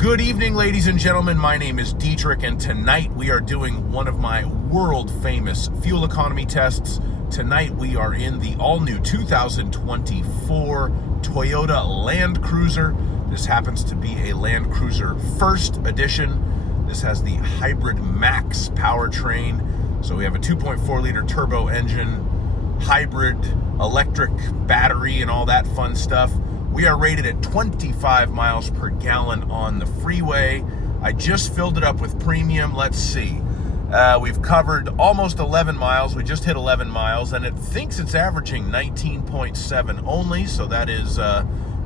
Good evening, ladies and gentlemen. My name is Dietrich, and tonight we are doing one of my world-famous fuel economy tests. Tonight we are in the all-new 2024 Toyota Land Cruiser. This happens to be a Land Cruiser First Edition. This has the hybrid Max Powertrain. So we have a 2.4-liter turbo engine, hybrid, electric battery, and all that fun stuff. We are rated at 25 miles per gallon on the freeway. I just filled it up with premium. Let's see. We've covered almost 11 miles. We just hit 11 miles, and it thinks it's averaging 19.7 only, so that is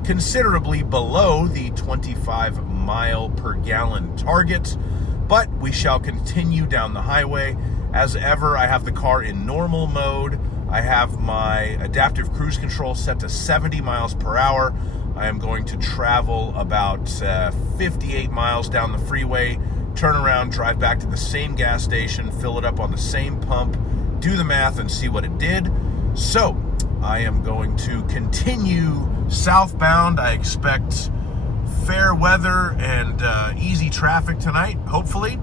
considerably below the 25 mile per gallon target. But we shall continue down the highway. As ever, I have the car in normal mode. I have my adaptive cruise control set to 70 miles per hour. I am going to travel about 58 miles down the freeway, turn around, drive back to the same gas station, fill it up on the same pump, do the math, and see what it did. So I am going to continue southbound. I expect fair weather and easy traffic tonight, hopefully.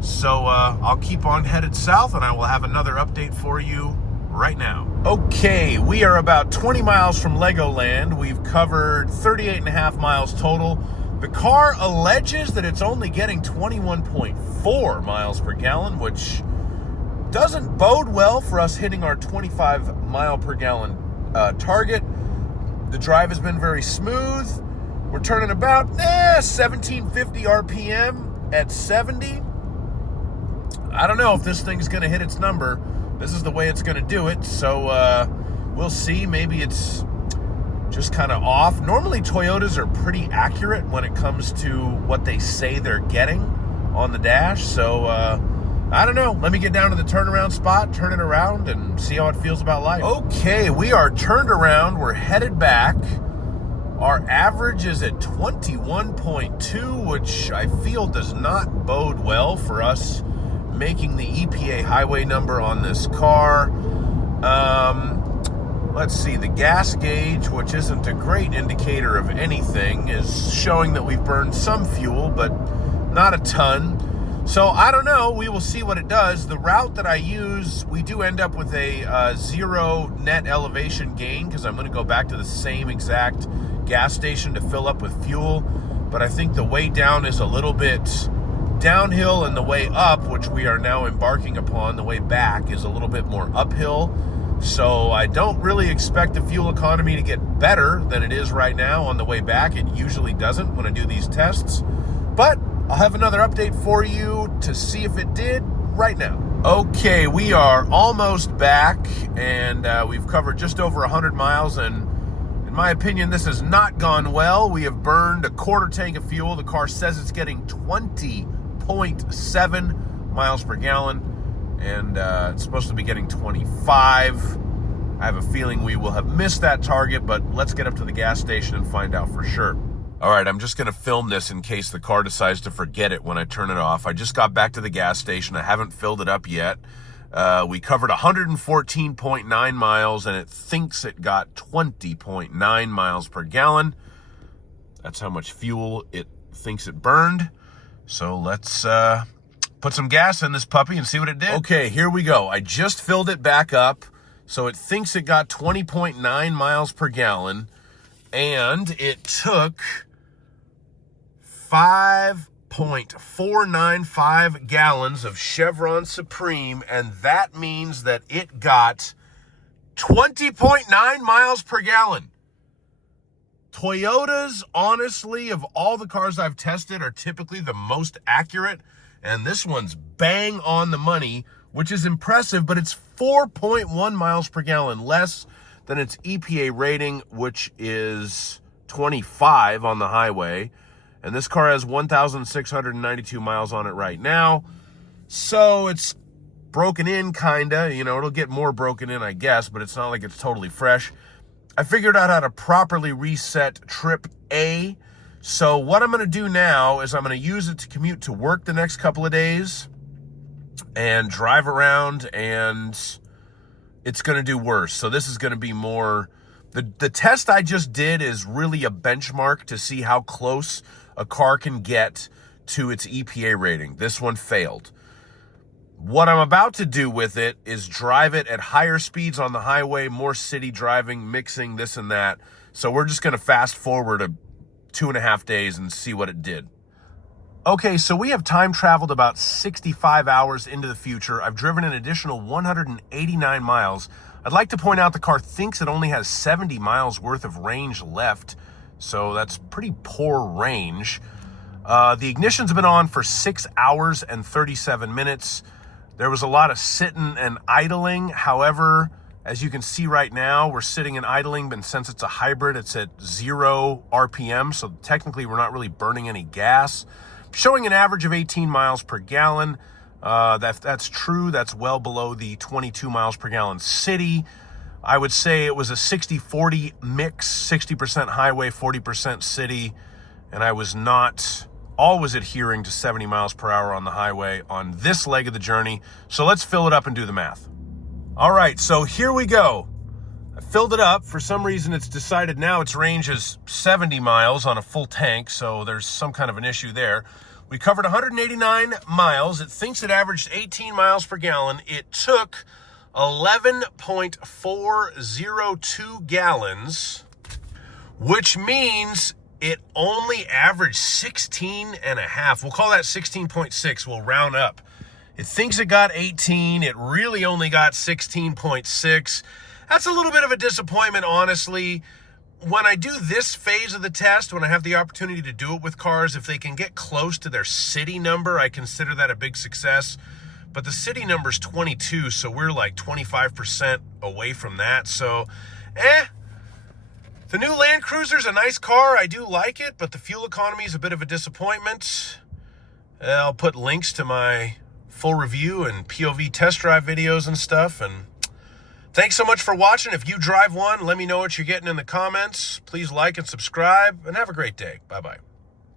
So I'll keep on headed south, and I will have another update for you right now. Okay, we are about 20 miles from Legoland. We've covered 38 and a half miles total. The car alleges that it's only getting 21.4 miles per gallon, which doesn't bode well for us hitting our 25 mile per gallon target. The drive has been very smooth. We're turning about 1750 RPM at 70. I don't know if this thing's going to hit its number. This is the way it's going to do it, so we'll see. Maybe it's just kind of off. Normally, Toyotas are pretty accurate when it comes to what they say they're getting on the dash, so I don't know. Let me get down to the turnaround spot, turn it around, and see how it feels about life. Okay, we are turned around. We're headed back. Our average is at 21.2, which I feel does not bode well for us making the EPA highway number on this car. Let's see, the gas gauge, which isn't a great indicator of anything, is showing that we've burned some fuel, but not a ton. So I don't know, we will see what it does. The route that I use, we do end up with a zero net elevation gain, because I'm going to go back to the same exact gas station to fill up with fuel, but I think the way down is a little bit downhill, and the way up, which we are now embarking upon, the way back is a little bit more uphill. So I don't really expect the fuel economy to get better than it is right now on the way back. It usually doesn't when I do these tests, but I'll have another update for you to see if it did right now. Okay, we are almost back, and we've covered just over 100 miles, and in my opinion, this has not gone well. We have burned a quarter tank of fuel. The car says it's getting 20.7 miles per gallon, and it's supposed to be getting 25. I have a feeling we will have missed that target, but let's get up to the gas station and find out for sure. All right, I'm just going to film this in case the car decides to forget it when I turn it off. I just got back to the gas station. I haven't filled it up yet. We covered 114.9 miles, and it thinks it got 20.9 miles per gallon. That's how much fuel it thinks it burned. So let's put some gas in this puppy and see what it did. Okay, here we go. I just filled it back up. So it thinks it got 20.9 miles per gallon, and it took 5.495 gallons of Chevron Supreme, and that means that it got 20.9 miles per gallon. Toyotas, honestly, of all the cars I've tested, are typically the most accurate, and this one's bang on the money, which is impressive, but it's 4.1 miles per gallon less than its EPA rating, which is 25 on the highway. And this car has 1,692 miles on it right now. So it's broken in, kinda. You know, it'll get more broken in, I guess, but it's not like it's totally fresh. I figured out how to properly reset trip A. So what I'm going to do now is I'm going to use it to commute to work the next couple of days and drive around, and it's going to do worse. So this is going to be more... The test I just did is really a benchmark to see how close a car can get to its EPA rating. This one failed. What I'm about to do with it is drive it at higher speeds on the highway, more city driving, mixing this and that. So we're just going to fast forward 2.5 days and see what it did. Okay, so we have time traveled about 65 hours into the future. I've driven an additional 189 miles. I'd like to point out the car thinks it only has 70 miles worth of range left, so that's pretty poor range. The ignition's been on for 6 hours and 37 minutes. There was a lot of sitting and idling. However, as you can see right now, we're sitting and idling, but since it's a hybrid, it's at 0 RPM, so technically we're not really burning any gas. Showing an average of 18 miles per gallon. That's true. That's well below the 22 miles per gallon city. I would say it was a 60-40 mix, 60% highway, 40% city, and I was not always adhering to 70 miles per hour on the highway on this leg of the journey. So let's fill it up and do the math. All right, so here we go. I filled it up. For some reason, it's decided now its range is 70 miles on a full tank, so there's some kind of an issue there. We covered 189 miles. It thinks it averaged 18 miles per gallon. It took 11.402 gallons, which means it only averaged 16 and a half. We'll call that 16.6. We'll round up. It thinks it got 18. It really only got 16.6. That's a little bit of a disappointment, honestly. When I do this phase of the test, when I have the opportunity to do it with cars, if they can get close to their city number, I consider that a big success. But the city number's 22, so we're like 25% away from that. So, the new Land Cruiser's a nice car. I do like it, but the fuel economy is a bit of a disappointment. I'll put links to my full review and POV test drive videos and stuff. And thanks so much for watching. If you drive one, let me know what you're getting in the comments. Please like and subscribe, and have a great day. Bye-bye.